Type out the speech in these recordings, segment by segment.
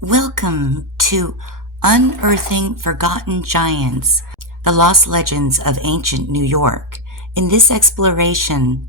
Welcome to Unearthing Forgotten Giants, the Lost Legends of Ancient New York. In this exploration,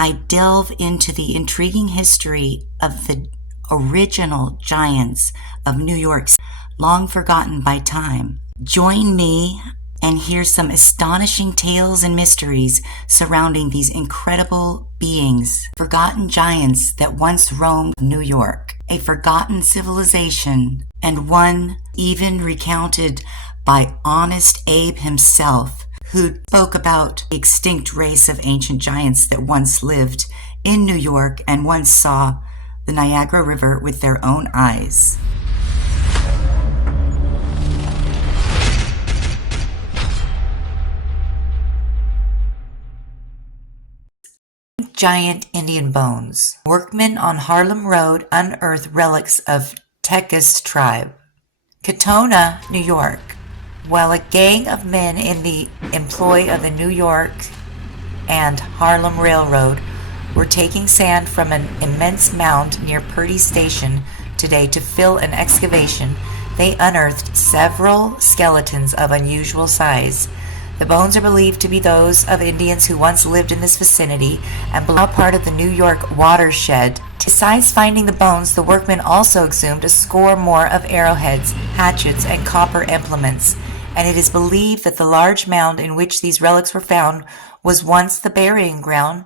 I delve into the intriguing history of the original giants of New York, long forgotten by time. Join me and hear some astonishing tales and mysteries surrounding these incredible beings, forgotten giants that once roamed New York, a forgotten civilization, and one even recounted by Honest Abe himself, who spoke about the extinct race of ancient giants that once lived in New York and once saw the Niagara River with their own eyes. Giant Indian bones. Workmen on Harlem Road unearth relics of Tekis tribe. Katona, New York. While a gang of men in the employ of the New York and Harlem Railroad were taking sand from an immense mound near Purdy Station today to fill an excavation, they unearthed several skeletons of unusual size. The bones are believed to be those of Indians who once lived in this vicinity and belong part of the New York watershed. Besides finding the bones, the workmen also exhumed a score more of arrowheads, hatchets, and copper implements, and it is believed that the large mound in which these relics were found was once the burying ground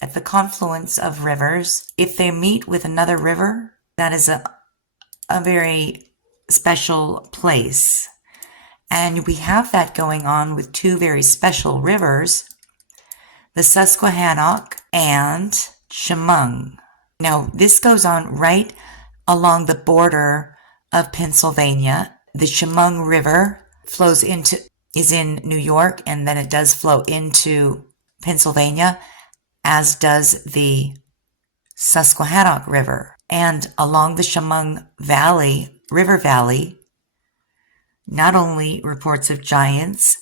at the confluence of rivers. If they meet with another river, that is a very special place. And we have that going on with two very special rivers, the Susquehannock and Chemung. Now, this goes on right along the border of Pennsylvania. The Chemung River is in New York, and then it does flow into Pennsylvania, as does the Susquehannock River. And along the Chemung River Valley, not only reports of giants,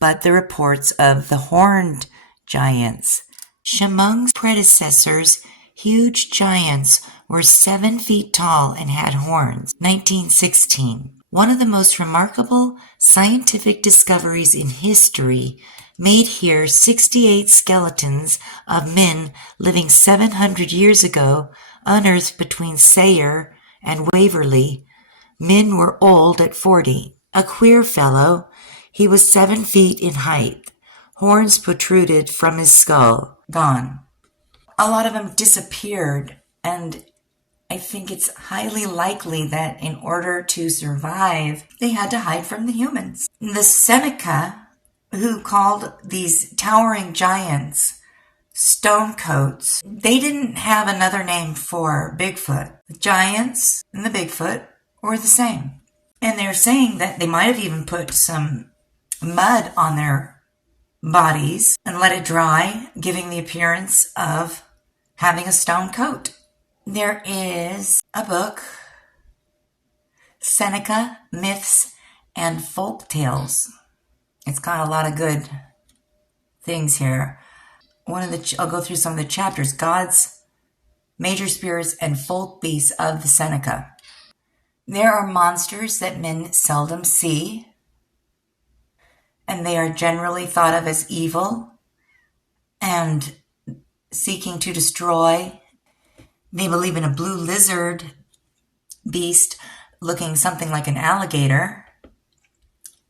but the reports of the horned giants. Chemung's predecessors, huge giants, were 7 feet tall and had horns. 1916. One of the most remarkable scientific discoveries in history made here 68 skeletons of men living 700 years ago, unearthed between Sayre and Waverly. Men were old at 40. A queer fellow, he was 7 feet in height. Horns protruded from his skull. Gone. A lot of them disappeared, and I think it's highly likely that in order to survive, they had to hide from the humans. The Seneca, who called these towering giants stonecoats, they didn't have another name for Bigfoot. The giants and the Bigfoot were the same. And they're saying that they might have even put some mud on their bodies and let it dry, giving the appearance of having a stone coat. There is a book, Seneca, Myths and Folk Tales. It's got a lot of good things here. I'll go through some of the chapters. Gods, major spirits, and folk beasts of the Seneca. There are monsters that men seldom see, and they are generally thought of as evil and seeking to destroy. They believe in a blue lizard beast looking something like an alligator.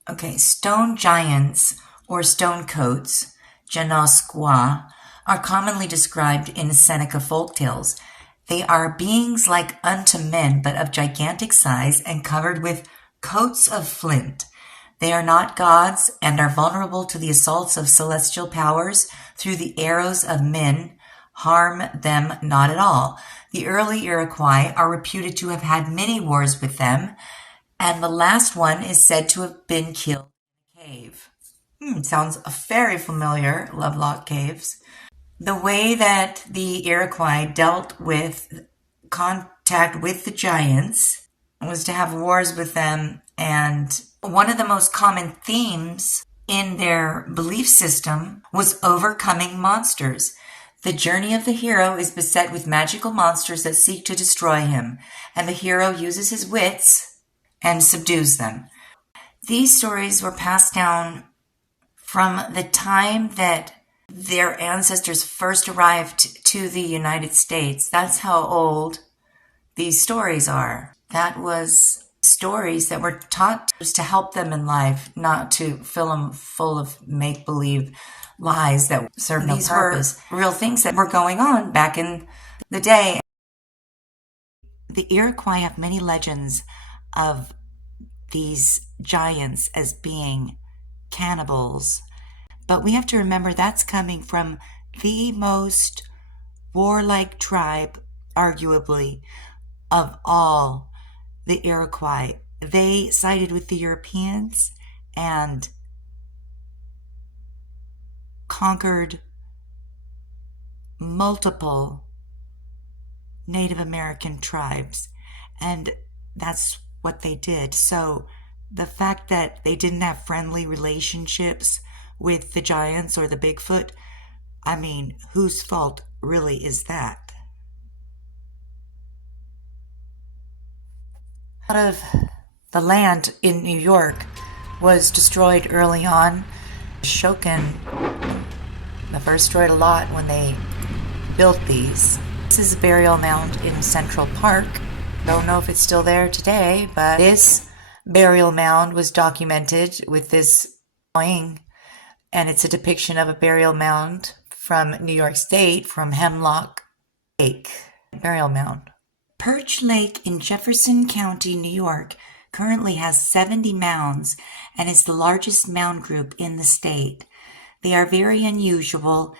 Okay, stone giants or stone coats, Genosqua, are commonly described in Seneca folktales. They are beings like unto men, but of gigantic size and covered with coats of flint. They are not gods and are vulnerable to the assaults of celestial powers through the arrows of men. Harm them not at all. The early Iroquois are reputed to have had many wars with them, and the last one is said to have been killed in a cave. Sounds very familiar, Lovelock Caves. The way that the Iroquois dealt with contact with the giants was to have wars with them, and one of the most common themes in their belief system was overcoming monsters. The journey of the hero is beset with magical monsters that seek to destroy him, and the hero uses his wits and subdues them. These stories were passed down from the time that their ancestors first arrived to the United States. That's how old these stories are. That was stories that were taught to help them in life, not to fill them full of make-believe lies that serve no purpose. Were real things that were going on back in the day. The Iroquois have many legends of these giants as being cannibals, but we have to remember that's coming from the most warlike tribe, arguably, of all, the Iroquois. They sided with the Europeans and conquered multiple Native American tribes, and that's what they did. So the fact that they didn't have friendly relationships with the giants or the Bigfoot, I mean, whose fault really is that? A lot of the land in New York was destroyed early on. Shokin first destroyed a lot when they built these. This is a burial mound in Central Park. Don't know if it's still there today, but this burial mound was documented with this drawing, and it's a depiction of a burial mound from New York State, from Hemlock Lake burial mound. Perch Lake in Jefferson County, New York, currently has 70 mounds and is the largest mound group in the state. They are very unusual,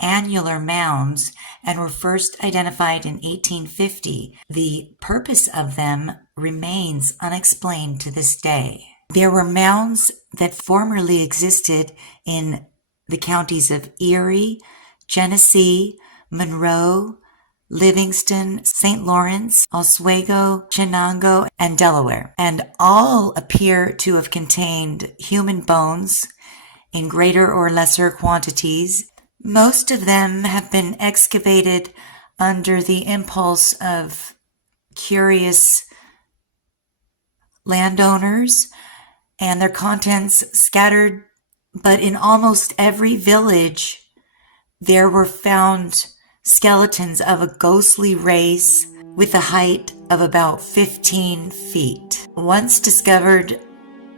annular mounds, and were first identified in 1850. The purpose of them remains unexplained to this day. There were mounds that formerly existed in the counties of Erie, Genesee, Monroe, Livingston, St. Lawrence, Oswego, Chenango, and Delaware, and all appear to have contained human bones in greater or lesser quantities. Most of them have been excavated under the impulse of curious landowners and their contents scattered, but in almost every village there were found skeletons of a ghostly race with a height of about 15 feet. Once discovered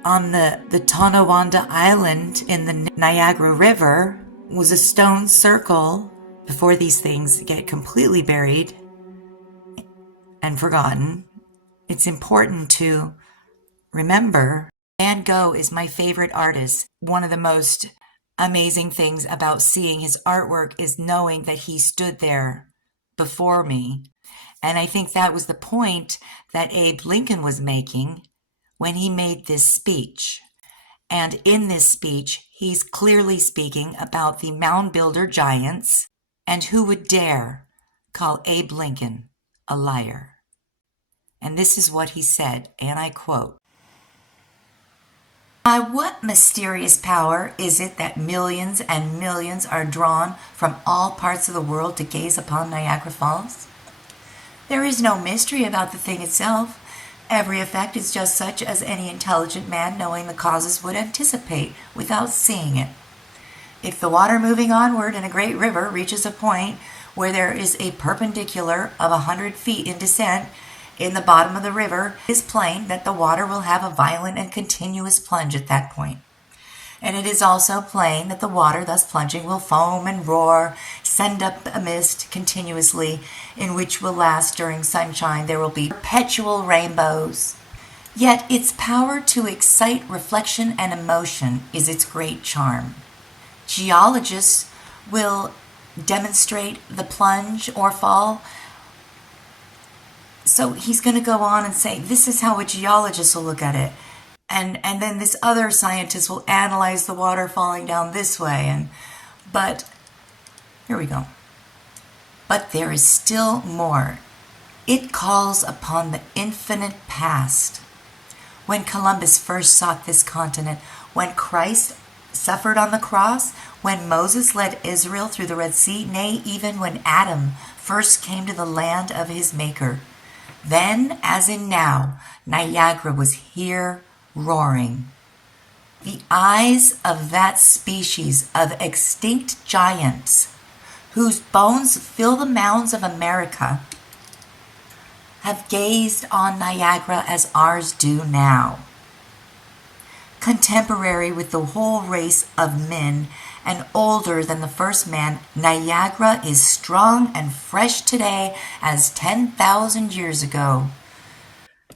on the Tonawanda Island in the Niagara River was a stone circle before these things get completely buried and forgotten. It's important to remember Van Gogh is my favorite artist. One of the most amazing things about seeing his artwork is knowing that he stood there before me. And I think that was the point that Abe Lincoln was making when he made this speech. And in this speech, he's clearly speaking about the mound builder giants, and who would dare call Abe Lincoln a liar. And this is what he said, and I quote, "By what mysterious power is it that millions and millions are drawn from all parts of the world to gaze upon Niagara Falls? There is no mystery about the thing itself. Every effect is just such as any intelligent man knowing the causes would anticipate without seeing it. If the water moving onward in a great river reaches a point where there is a perpendicular of 100 feet in descent in the bottom of the river, it is plain that the water will have a violent and continuous plunge at that point. And it is also plain that the water thus plunging will foam and roar, send up a mist continuously, in which will last during sunshine. There will be perpetual rainbows. Yet its power to excite reflection and emotion is its great charm. Geologists will demonstrate the plunge or fall." So he's going to go on and say, this is how a geologist will look at it. And then this other scientist will analyze the water falling down this way. But here we go. But there is still more. It calls upon the infinite past. When Columbus first sought this continent, when Christ suffered on the cross, when Moses led Israel through the Red Sea, nay, even when Adam first came to the land of his Maker. Then, as in now, Niagara was here roaring. The eyes of that species of extinct giants, whose bones fill the mounds of America, have gazed on Niagara as ours do now. Contemporary with the whole race of men and older than the first man, Niagara is strong and fresh today as 10,000 years ago.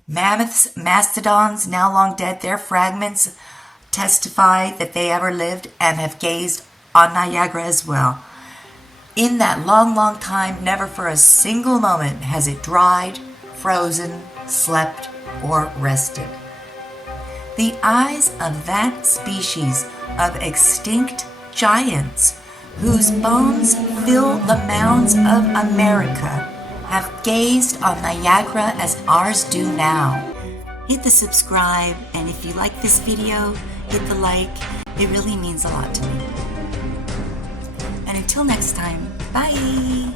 Mammoths, mastodons, now long dead, their fragments testify that they ever lived and have gazed on Niagara as well. In that long, long time, never for a single moment has it dried, frozen, slept, or rested. The eyes of that species of extinct giants, whose bones fill the mounds of America, have gazed on Niagara as ours do now. Hit the subscribe, and if you like this video, hit the like. It really means a lot to me. And until next time, bye!